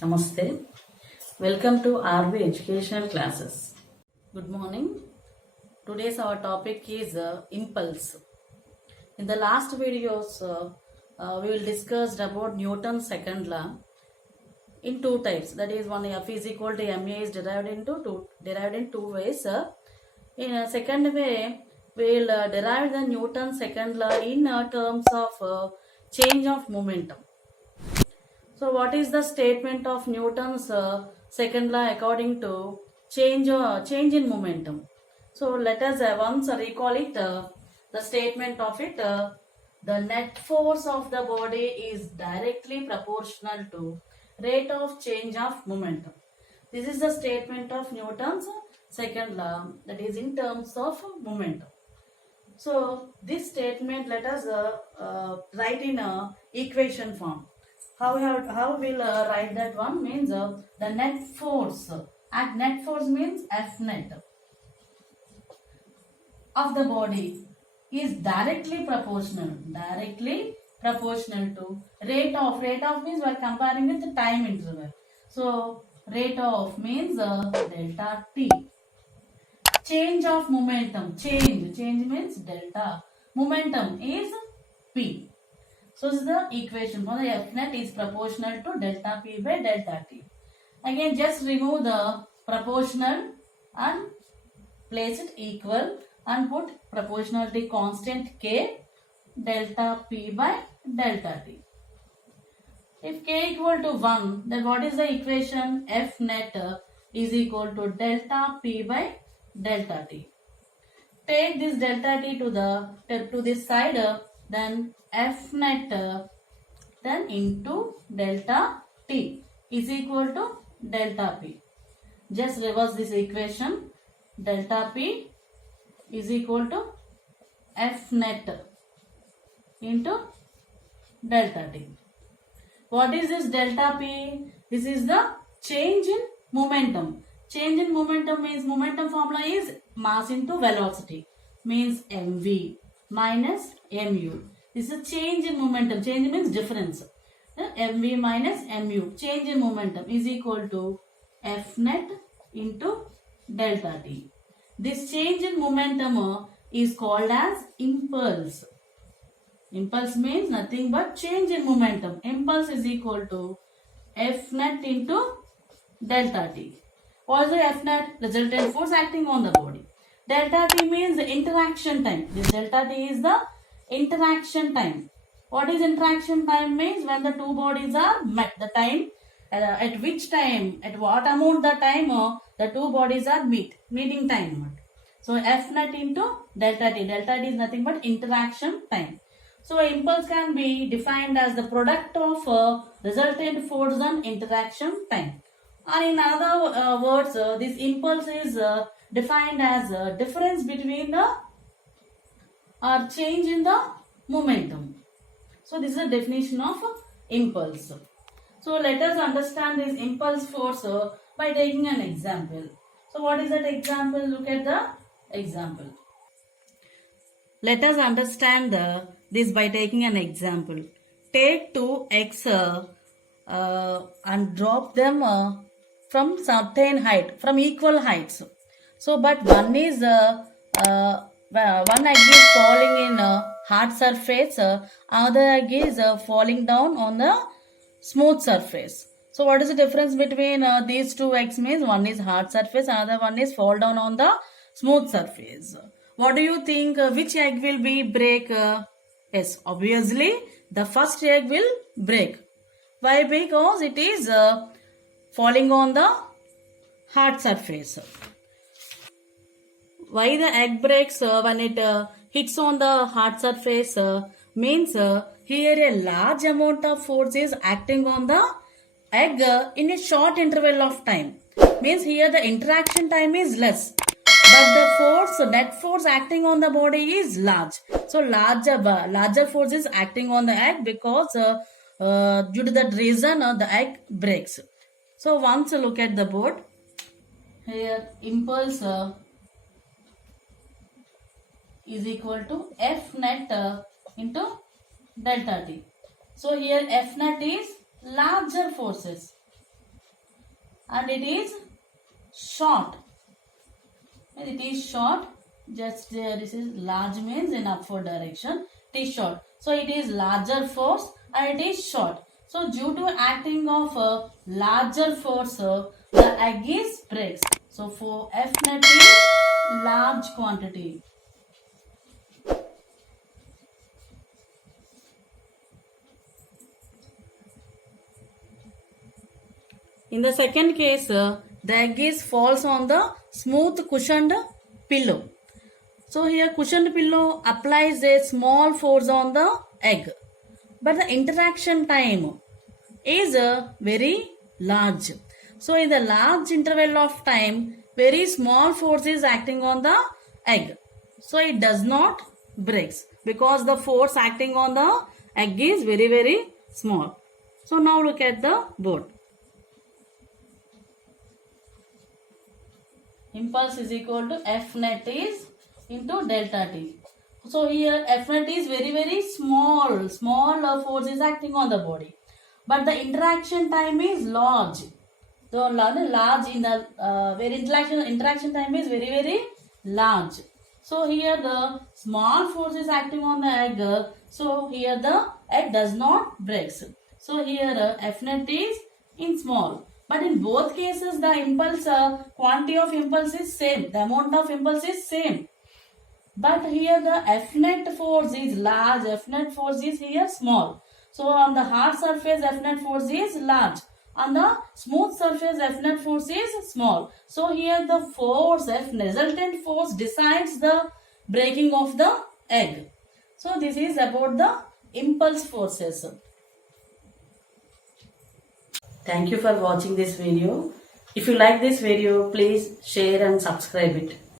Namaste. Welcome to RV Educational Classes. Good morning. Today's our topic is impulse. In the last videos, we will discuss about Newton's second law in two types. That is, one F is equal to ma is derived in two ways. In a second way, we will derive the Newton's second law in terms of change of momentum. So what is the statement of Newton's second law according to change in momentum? So let us once recall it. The statement of it. The net force of the body is directly proportional to rate of change of momentum. This is the statement of Newton's second law, that is in terms of momentum. So this statement let us write in a equation form. How we'll write that one means the net force. At net force means F net of the body is directly proportional to rate of means we are comparing with the time interval. So rate of means delta t. Change of momentum, change means delta, momentum is p. So this is the equation for the F net is proportional to delta P by delta T. Again, just remove the proportional and place it equal and put proportionality constant K delta P by delta T. If K equal to 1, then what is the equation? F net is equal to delta P by delta T. Take this delta T to this side, then F net then into delta T is equal to delta P. Just reverse this equation. Delta P is equal to F net into delta T. What is this delta P? This is the change in momentum. Change in momentum means momentum formula is mass into velocity, means mv minus mu. This is a change in momentum. Change means difference. mv minus mu. Change in momentum is equal to F net into delta t. This change in momentum is called as impulse. Impulse means nothing but change in momentum. Impulse is equal to F net into delta t. What is the F net? Resultant force acting on the body. Delta t means the interaction time. This delta t is the interaction time. What is interaction time means? When the two bodies are met, the time at which time, at what amount the time the two bodies are meeting time. So F net into delta t. Delta t is nothing but interaction time. So impulse can be defined as the product of resultant force and interaction time. And in other words, this impulse is defined as a difference between the or change in the momentum. So this is the definition of impulse. So let us understand this impulse force by taking an example. So what is that example? Look at the example. Let us understand this by taking an example. Take two eggs and drop them from certain height, from equal heights. So but one is one egg is falling in a hard surface, other egg is falling down on the smooth surface. So what is the difference between these two eggs means? One is hard surface, another one is fall down on the smooth surface. What do you think? Which egg will be break? Yes, obviously the first egg will break. Why? Because it is falling on the hard surface. Why the egg breaks when it hits on the hard surface means here a large amount of force is acting on the egg in a short interval of time. Means here the interaction time is less, but the net force acting on the body is large. So larger force is acting on the egg because due to that reason the egg breaks. So once look at the board, here impulse is equal to F net into delta t. So here F net is larger forces. and it is short. And it is short. Just this is large means in upward direction. It is short. So it is larger force and it is short. So due to acting of a larger force, the egg is breaks. So for F net is large quantity. In the second case, the egg is falls on the smooth cushioned pillow. So here cushioned pillow applies a small force on the egg, but the interaction time is very large. So in the large interval of time, very small force is acting on the egg. So it does not breaks because the force acting on the egg is very small. So now look at the board. Impulse is equal to F net is into delta T. So here F net is very small. Small force is acting on the body. But the interaction time is large. So large in the where interaction time is very large. So here the small force is acting on the egg. So here the egg does not breaks. So here F net is in small. But in both cases, the impulse, quantity of impulse is same. The amount of impulse is same. But here the F net force is large. F net force is here small. So on the hard surface, F net force is large. On the smooth surface, F net force is small. So here the force, F resultant force decides the breaking of the egg. So this is about the impulse forces. Thank you for watching this video. If you like this video, please share and subscribe it.